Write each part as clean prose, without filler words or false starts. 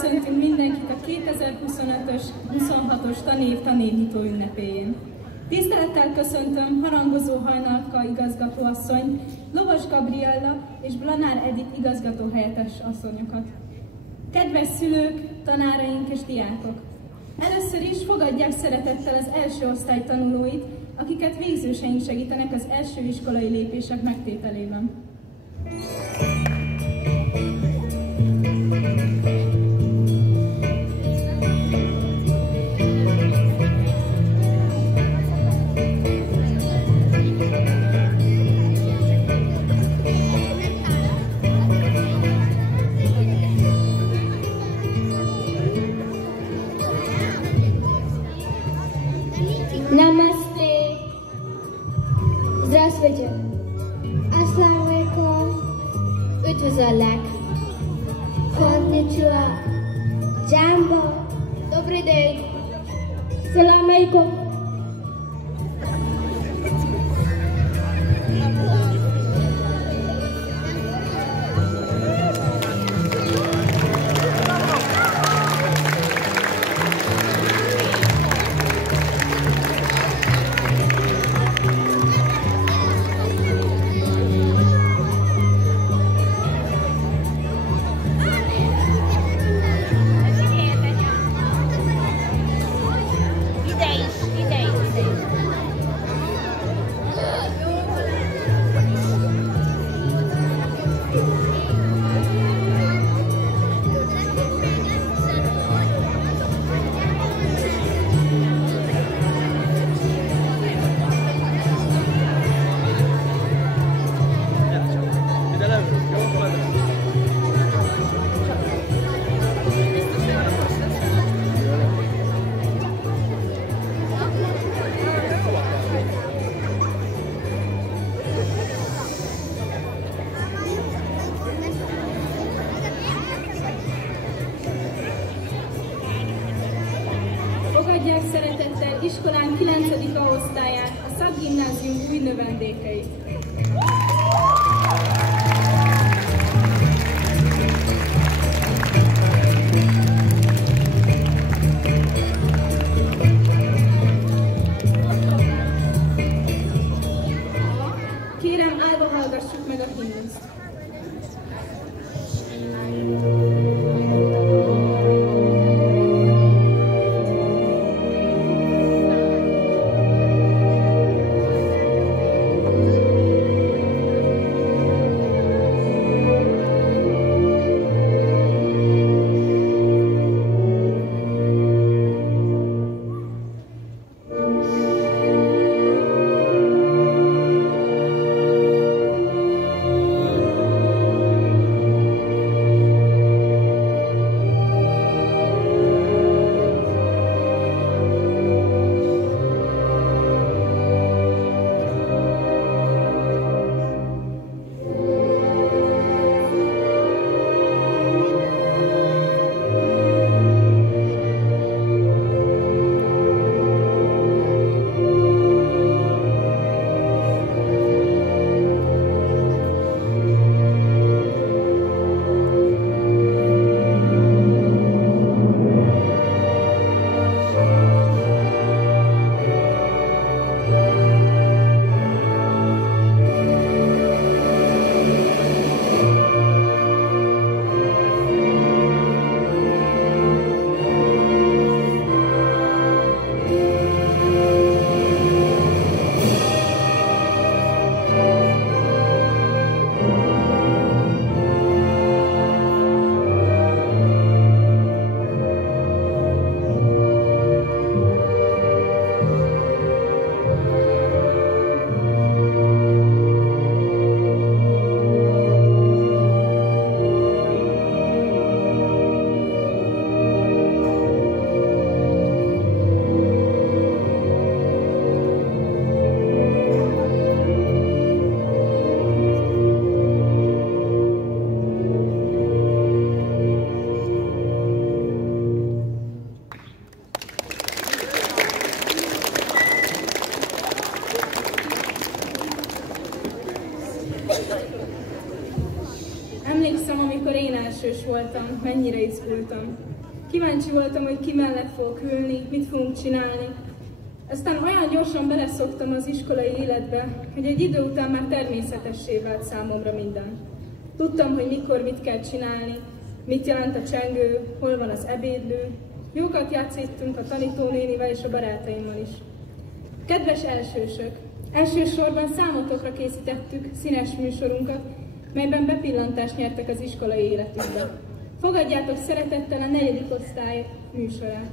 köszöntünk mindenkit a 2025-ös, 26-os tanév-tanévnyitó ünnepéjén. Tisztelettel köszöntöm Harangozó Hajnalka igazgatóasszony, Lovas Gabriella és Blanár Edith igazgatóhelyettes asszonyokat. Kedves szülők, tanáraink és diákok! Először is fogadják szeretettel az első osztály tanulóit, akiket végzőseink segítenek az első iskolai lépések megtételében. Namaste. Здравствуйте. Assalamu alaikum. Üdvözöllek. Konnichiwa. Jambo. Добрый день. Assalamu alaikum. Fogadják szeretettel iskolán 9. osztályát, a szakgimnázium új növendékeit. Kérem, állva hallgassuk meg a himnuszt. Emlékszem, amikor én elsős voltam, mennyire izgultam. Kíváncsi voltam, hogy ki mellett fogok ülni, mit fogunk csinálni. Aztán olyan gyorsan beleszoktam az iskolai életbe, hogy egy idő után már természetessé vált számomra minden. Tudtam, hogy mikor mit kell csinálni, mit jelent a csengő, hol van az ebédlő. Jókat játszottunk a tanítónénivel és a barátaimmal is. Kedves elsősök! Elsősorban számotokra készítettük színes műsorunkat, melyben bepillantást nyertek az iskolai életükbe. Fogadjátok szeretettel a 4. osztály műsorát.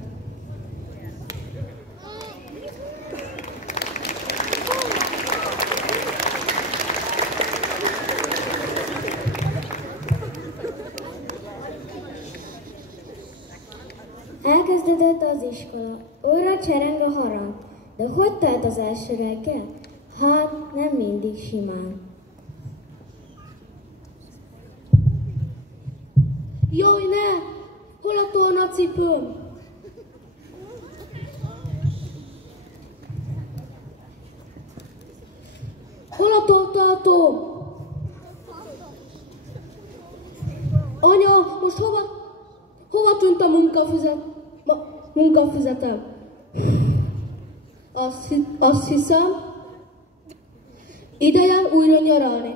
Elkezdődött az iskola. Óra csereng a harang. De hogy telt az első reggel? Hát, nem mindig simán. Jaj, ne! Hol a tornacipőm? Hol a tortartóm? Anya, most hova tűnt a munkafüzetem? Azt hiszem, ideje újra nyaralni.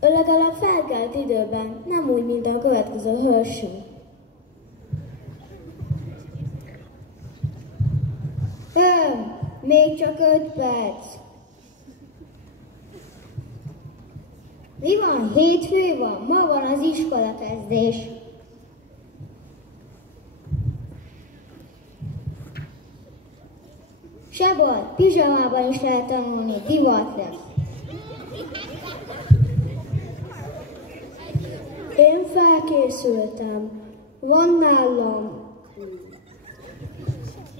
Ő legalább felkelt időben, nem úgy, mint a következő hősünk. Még csak 5 perc. Mi van? Hétfő van, ma van az iskolakezdés. Se baj, pizsamában is lehet tanulni, divat lesz. Én felkészültem. Van nálam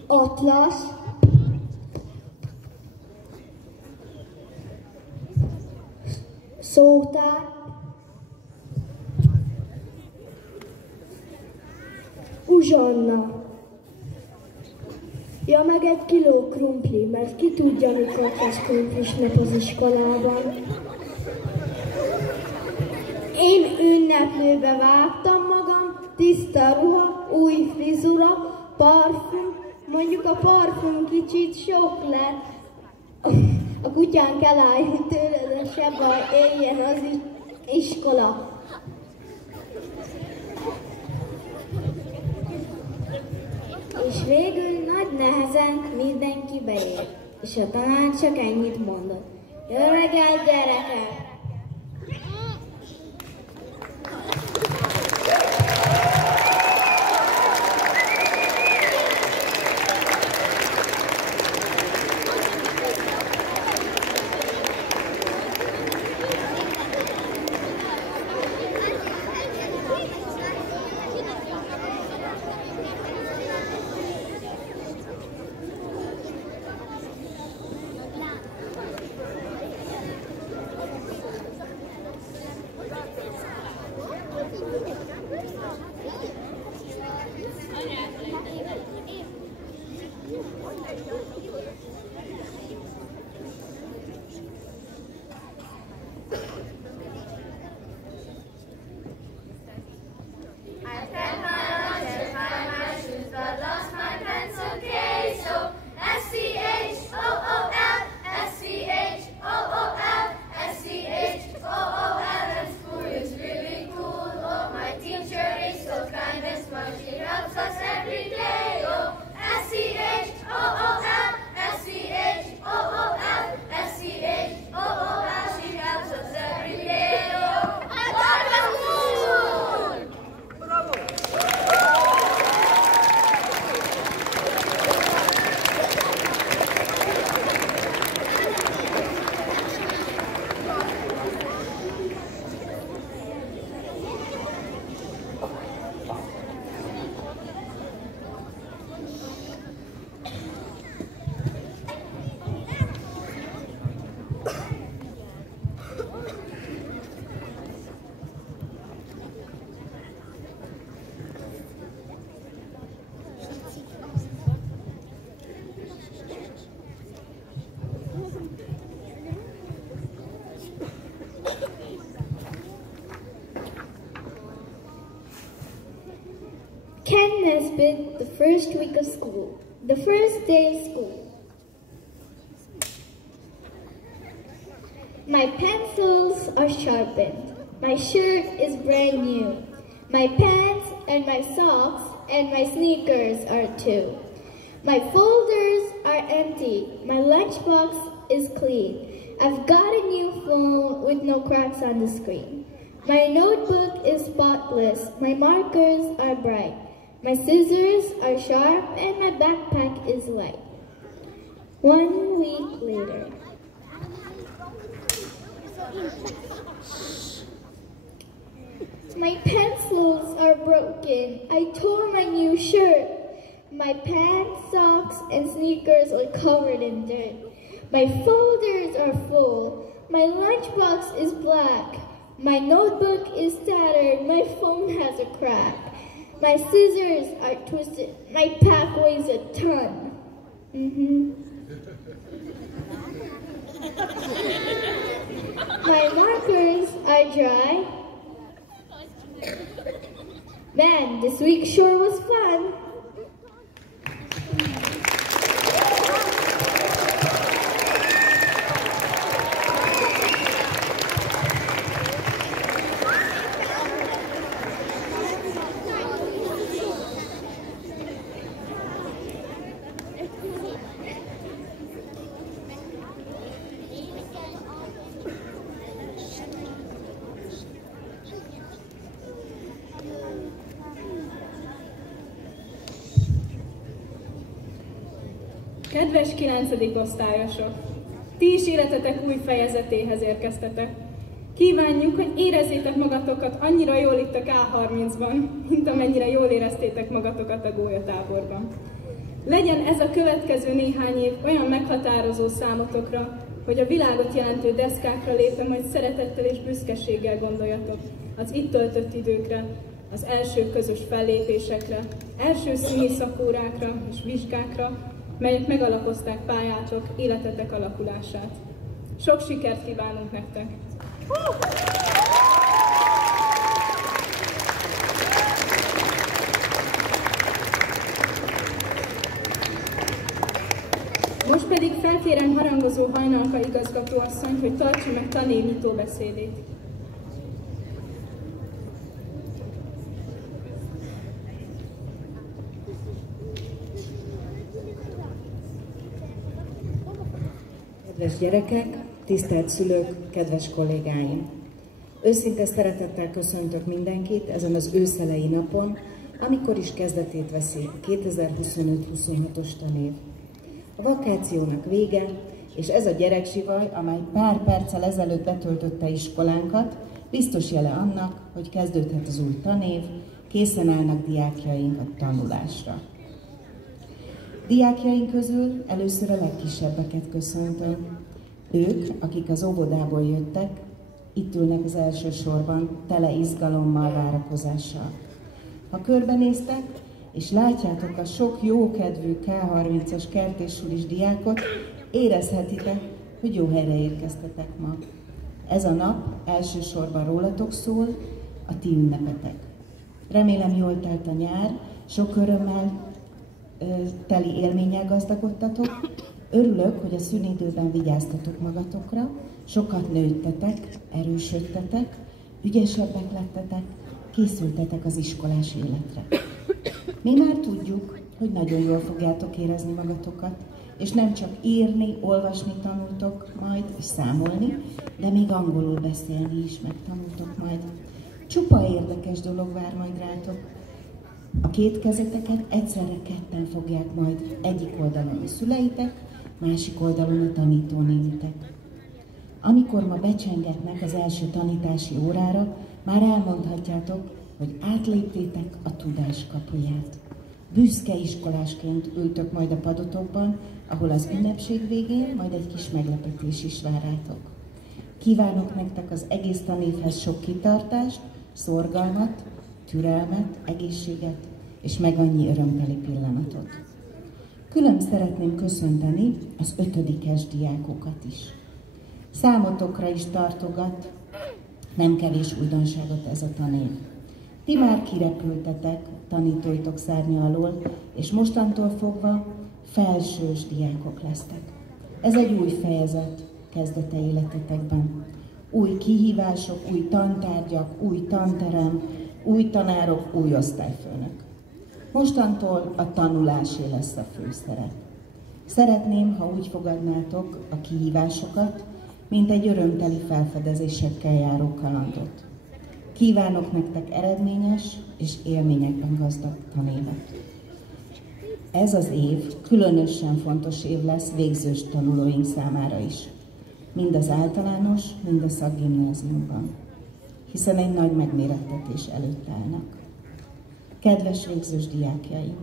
atlasz, szótár, uzsanna. Ja, meg 1 kiló krumpli, mert ki tudja, mikor lesz krumplis nap az iskolában. Én ünneplőbe vágtam magam, tiszta ruha, új frizura, parfüm, mondjuk a parfüm kicsit sok lett. A kutyánk elálljon tőle, de se baj, éljen az iskola. És végül nagy nehezen mindenki beér, és a tanár csak ennyit mondott. Jó reggelt, gyerekek! Pen Nesbitt, the first week of school, the first day of school. My pencils are sharpened. My shirt is brand new. My pants and my socks and my sneakers are too. My folders are empty. My lunchbox is clean. I've got a new phone with no cracks on the screen. My notebook is spotless. My markers are bright. My scissors are sharp and my backpack is light. 1 week later. My pencils are broken. I tore my new shirt. My pants, socks, and sneakers are covered in dirt. My folders are full. My lunchbox is black. My notebook is tattered. My phone has a crack. My scissors are twisted. My pack weighs a ton. My markers are dry. Man, this week sure was fun. Kedves 9. osztályosok! Ti is életetek új fejezetéhez érkeztetek. Kívánjuk, hogy érezzétek magatokat annyira jól itt a K30-ban, mint amennyire jól éreztétek magatokat a gólyatáborban. Legyen ez a következő néhány év olyan meghatározó számotokra, hogy a világot jelentő deszkákra lépve majd szeretettel és büszkeséggel gondoljatok az itt töltött időkre, az első közös fellépésekre, első színészakórákra és vizsgákra, melyek megalapozták pályátok, életetek alakulását. Sok sikert kívánunk nektek! Most pedig felkérem Harangozó Hajnalka igazgatóasszonyt, hogy tartsa meg tanévnyitó beszédét. Kedves gyerekek, tisztelt szülők, kedves kollégáim! Őszinte szeretettel köszöntök mindenkit ezen az őszelei napon, amikor is kezdetét veszi a 2025-26-os tanév. A vakációnak vége, és ez a gyereksivaj, amely pár perccel ezelőtt betöltötte iskolánkat, biztos jele annak, hogy kezdődhet az új tanév, készen állnak diákjaink a tanulásra. Diákjaink közül először a legkisebbeket köszöntöm. Ők, akik az óvodából jöttek, itt ülnek az első sorban, tele izgalommal, várakozással. Ha körbenéztek, és látjátok a sok jókedvű K30-as kertéssulis diákot, érezhetitek, hogy jó helyre érkeztetek ma. Ez a nap elsősorban rólatok szól, a ti ünnepetek. Remélem jól telt a nyár, sok örömmel teli élménnyel gazdagodtatok. Örülök, hogy a szünidőben vigyáztatok magatokra, sokat nőttetek, erősödtetek, ügyesebbek lettetek, készültetek az iskolás életre. Mi már tudjuk, hogy nagyon jól fogjátok érezni magatokat, és nem csak írni, olvasni tanultok majd, és számolni, de még angolul beszélni is megtanultok majd. Csupa érdekes dolog vár majd rátok. A két kezeteket egyszerre ketten fogják majd egyik oldalon a szüleitek, másik oldalon a tanítónénitek. Amikor ma becsengetnek az első tanítási órára, már elmondhatjátok, hogy átléptétek a tudás kapuját. Büszke iskolásként ültök majd a padotokban, ahol az ünnepség végén majd egy kis meglepetés is vár rátok. Kívánok nektek az egész tanévhez sok kitartást, szorgalmat, türelmet, egészséget és meg annyi örömteli pillanatot. Külön szeretném köszönteni az 5-es diákokat is. Számotokra is tartogat nem kevés újdonságot ez a tanév. Ti már kirepültetek tanítóitok szárnya alól, és mostantól fogva felsős diákok lesztek. Ez egy új fejezet kezdete életetekben. Új kihívások, új tantárgyak, új tanterem, új tanárok, új osztályfőnök. Mostantól a tanulásé lesz a főszerep. Szeretném, ha úgy fogadnátok a kihívásokat, mint egy örömteli felfedezésekkel járó kalandot. Kívánok nektek eredményes és élményekben gazdag tanévet. Ez az év különösen fontos év lesz végzős tanulóink számára is. Mind az általános, mind a szakgimnáziumban. Hiszen egy nagy megmérettetés előtt állnak. Kedves végzős diákjaink!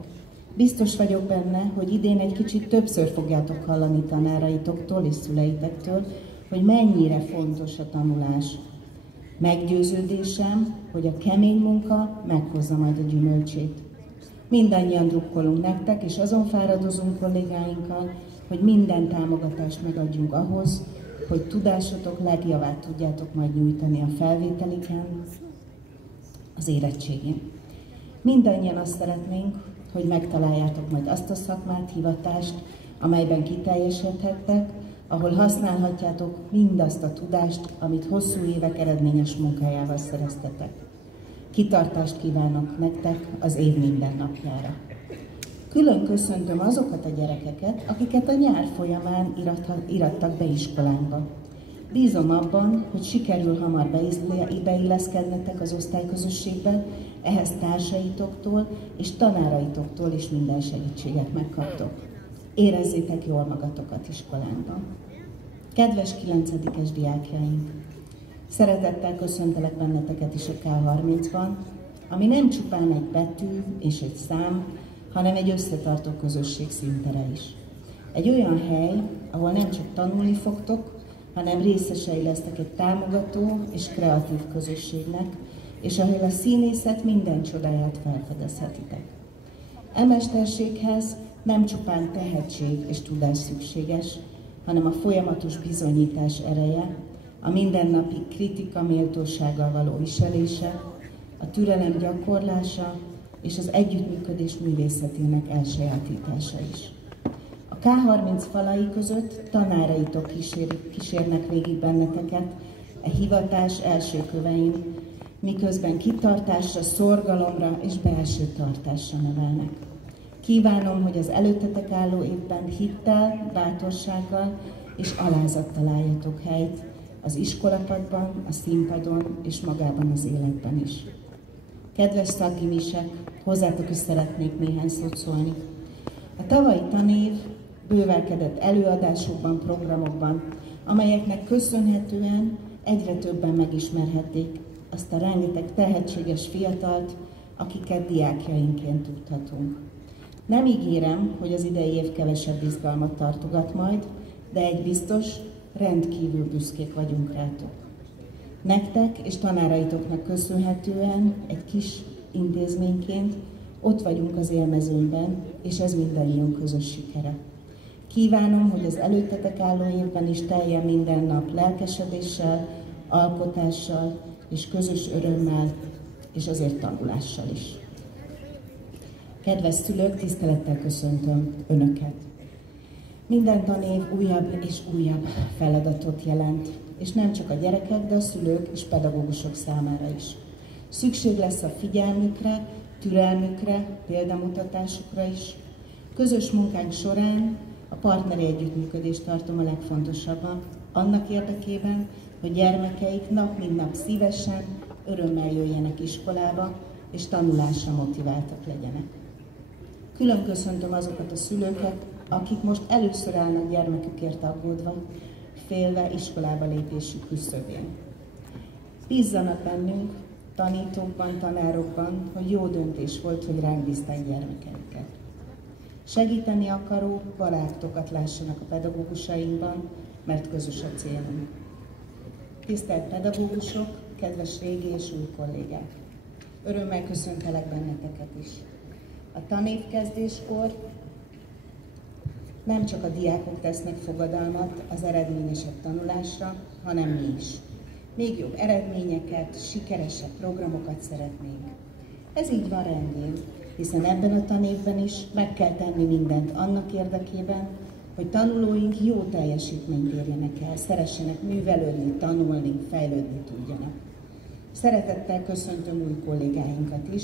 Biztos vagyok benne, hogy idén egy kicsit többször fogjátok hallani tanáraitoktól és szüleitektől, hogy mennyire fontos a tanulás. Meggyőződésem, hogy a kemény munka meghozza majd a gyümölcsét. Mindannyian drukkolunk nektek, és azon fáradozunk kollégáinkkal, hogy minden támogatást megadjunk ahhoz, hogy tudásotok legjavát tudjátok majd nyújtani a felvételiken, az érettségén. Mindannyian azt szeretnénk, hogy megtaláljátok majd azt a szakmát, hivatást, amelyben kiteljesedhettek, ahol használhatjátok mindazt a tudást, amit hosszú évek eredményes munkájával szereztetek. Kitartást kívánok nektek az év minden napjára. Külön köszöntöm azokat a gyerekeket, akiket a nyár folyamán irattak be iskolánkba. Bízom abban, hogy sikerül hamar beilleszkednetek az osztályközösségbe, ehhez társaitoktól és tanáraitoktól is minden segítséget megkaptok. Érezzétek jól magatokat iskolánkban. Kedves 9-es diákjaink! Szeretettel köszöntelek benneteket is a K30-ban, ami nem csupán egy betű és egy szám, hanem egy összetartó közösség színtere is. Egy olyan hely, ahol nem csak tanulni fogtok, hanem részesei lesztek egy támogató és kreatív közösségnek, és ahol a színészet minden csodáját felfedezhetitek. E mesterséghez nem csupán tehetség és tudás szükséges, hanem a folyamatos bizonyítás ereje, a mindennapi kritika méltósággal való viselése, a türelem gyakorlása és az együttműködés művészetének elsajátítása is. A K30 falai között tanáraitok kísérnek végig benneteket a hivatás első kövein, miközben kitartásra, szorgalomra és belső tartásra nevelnek. Kívánom, hogy az előttetek álló évben hittel, bátorsággal és alázattal álljatok helyt az iskolapadban, a színpadon és magában az életben is. Kedves szakgimisek, hozzátok is szeretnék néhány szót szólni. A tavalyi tanév bővelkedett előadásokban, programokban, amelyeknek köszönhetően egyre többen megismerhették azt a rengeteg tehetséges fiatalt, akiket diákjainként tudhatunk. Nem ígérem, hogy az idei év kevesebb izgalmat tartogat majd, de egy biztos, rendkívül büszkék vagyunk rátok. Nektek és tanáraitoknak köszönhetően egy kis intézményként ott vagyunk az élmezőnyben, és ez mindannyiunk közös sikere. Kívánom, hogy az előttetek álló évben is teljen minden nap lelkesedéssel, alkotással és közös örömmel, és azért tanulással is. Kedves szülők, tisztelettel köszöntöm Önöket! Minden tanév újabb és újabb feladatot jelent, és nem csak a gyerekek, de a szülők és pedagógusok számára is. Szükség lesz a figyelmükre, türelmükre, példamutatásukra is. Közös munkánk során a partneri együttműködést tartom a legfontosabbnak, annak érdekében, hogy gyermekeik nap mint nap szívesen, örömmel jöjjenek iskolába, és tanulásra motiváltak legyenek. Külön köszöntöm azokat a szülőket, akik most először állnak gyermekükért aggódva, félve iskolába lépésük küszöbén. Bízzanak bennünk, tanítókban, tanárokban, hogy jó döntés volt, hogy ránk bízták gyermekeiket. Segíteni akaró barátokat lássanak a pedagógusainkban, mert közös a célunk. Tisztelt pedagógusok, kedves régi és új kollégák! Örömmel köszöntelek benneteket is. A tanévkezdéskor nem csak a diákok tesznek fogadalmat az eredményesebb tanulásra, hanem mi is. Még jobb eredményeket, sikeresebb programokat szeretnénk. Ez így van rendjén, hiszen ebben a tanévben is meg kell tenni mindent annak érdekében, hogy tanulóink jó teljesítményt érjenek el, szeressenek művelődni, tanulni, fejlődni tudjanak. Szeretettel köszöntöm új kollégáinkat is,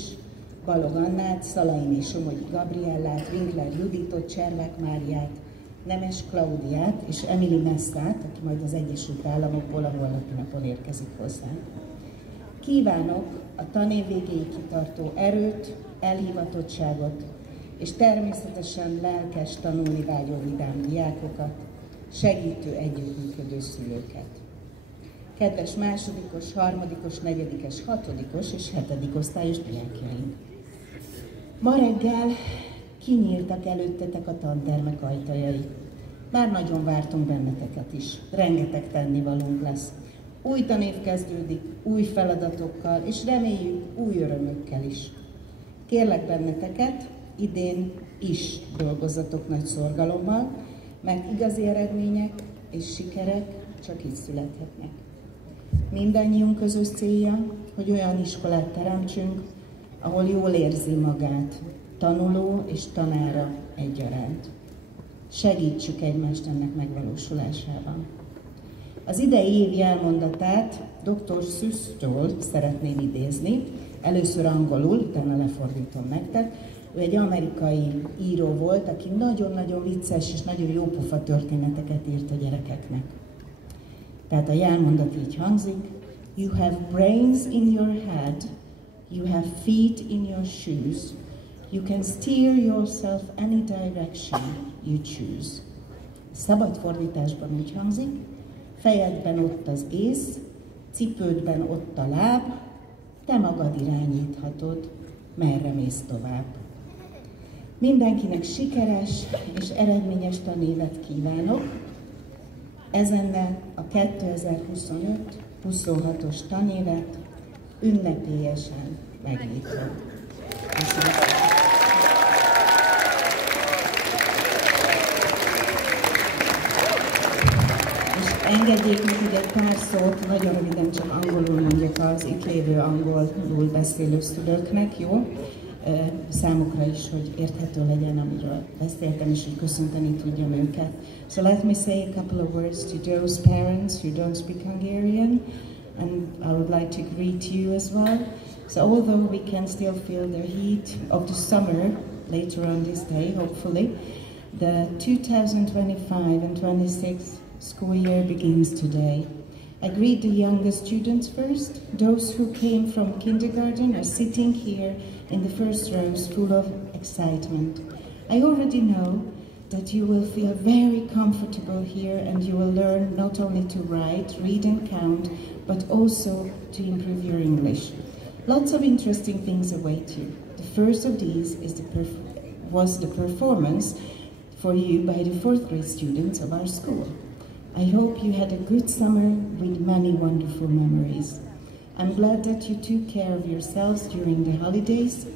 Balog Annát, Szalainé Somogyi Gabriellát, Winkler Juditot, Cservák Máriát, Nemes Klaudiát és Emily Messát, aki majd az Egyesült Államokból a holnapi napon érkezik hozzánk. Kívánok a tanév végéig kitartó erőt, elhivatottságot, és természetesen lelkes, tanulni vágyó vidám diákokat, segítő, együttműködő szülőket. Kedves másodikos, harmadikos, negyedikes, hatodikos és hetedik osztályos diákjaink! Ma reggel kinyíltak előttetek a tantermek ajtajai. Már nagyon vártunk benneteket is, rengeteg tennivalónk lesz. Új tanév kezdődik, új feladatokkal, és reméljük új örömökkel is. Kérlek benneteket, idén is dolgozzatok nagy szorgalommal, mert igazi eredmények és sikerek csak így születhetnek. Mindannyiunk közös célja, hogy olyan iskolát teremtsünk, ahol jól érzi magát, tanuló és tanára egyaránt. Segítsük egymást ennek megvalósulásában. Az idei év jelmondatát Dr. Seuss-től szeretném idézni, először angolul, utána lefordítom nektek. Ő egy amerikai író volt, aki nagyon-nagyon vicces és nagyon jópofa történeteket írt a gyerekeknek. Tehát a jelmondat így hangzik: You have brains in your head, you have feet in your shoes, you can steer yourself any direction you choose. Szabad fordításban úgy hangzik: fejedben ott az ész, cipődben ott a láb, te magad irányíthatod, merre mész tovább. Mindenkinek sikeres és eredményes tanévet kívánok. Ezennel a 2025-26-os tanévet ünnepélyesen megnyitom. Köszönöm. Engedjék meg, hogy egy pár szót, nagyon röviden csak angolul mondjak az itt lévő angolul beszélő szülőknek, jó? Számukra is, hogy érthető legyen, amiről beszéltem, és hogy köszönteni tudjam őket. So let me say a couple of words to those parents who don't speak Hungarian, and I would like to greet you as well. So although we can still feel the heat of the summer later on this day, hopefully, the 2025 and 26 school year begins today. I greet the youngest students first. Those who came from kindergarten are sitting here in the first rows full of excitement. I already know that you will feel very comfortable here and you will learn not only to write, read and count, but also to improve your English. Lots of interesting things await you. The first of these is was the performance for you by the 4th grade students of our school. I hope you had a good summer with many wonderful memories. I'm glad that you took care of yourselves during the holidays,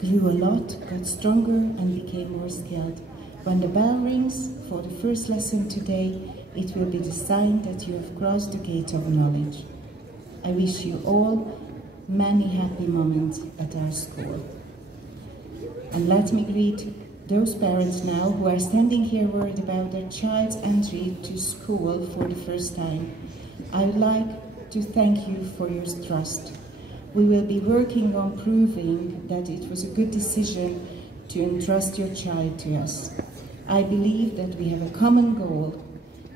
grew a lot, got stronger and became more skilled. When the bell rings for the first lesson today, it will be the sign that you have crossed the gate of knowledge. I wish you all many happy moments at our school. And let me greet those parents now who are standing here worried about their child's entry to school for the first time. I would like to thank you for your trust. We will be working on proving that it was a good decision to entrust your child to us. I believe that we have a common goal,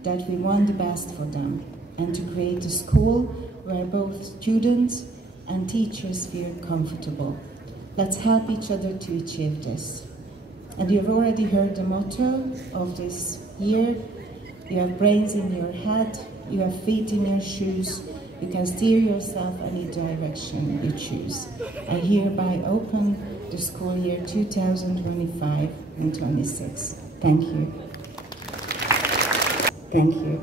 that we want the best for them, and to create a school where both students and teachers feel comfortable. Let's help each other to achieve this. And you've already heard the motto of this year. You have brains in your head, you have feet in your shoes, you can steer yourself any direction you choose. I hereby open the school year 2025 and 26. Thank you. Thank you.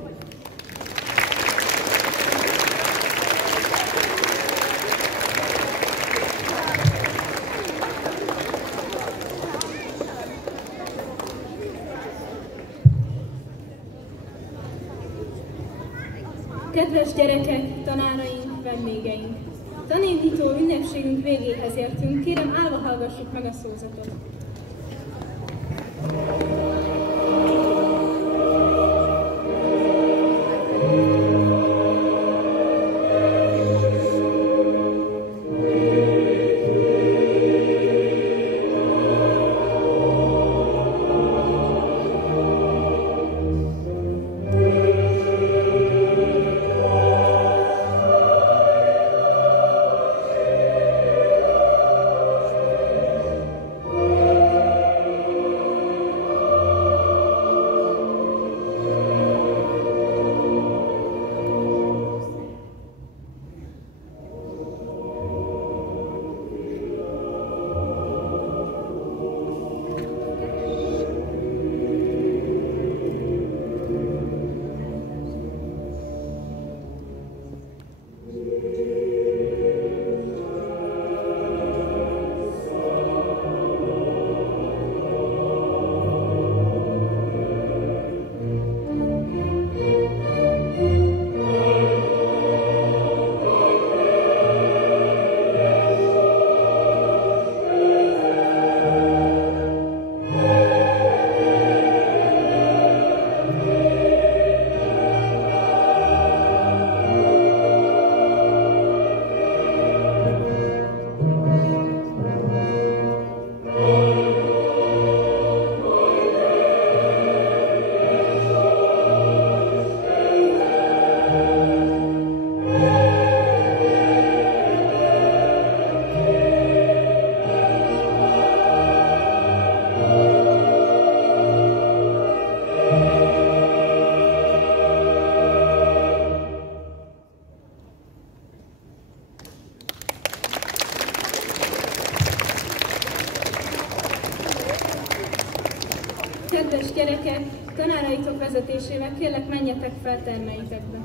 Kedves gyerekek, tanáraink, vendégeink! Tanindító ünnepségünk végéhez értünk, kérem állva hallgassuk meg a szózatot. Kedves gyerekek, tanáraitok vezetésével kérlek menjetek fel termeitekbe.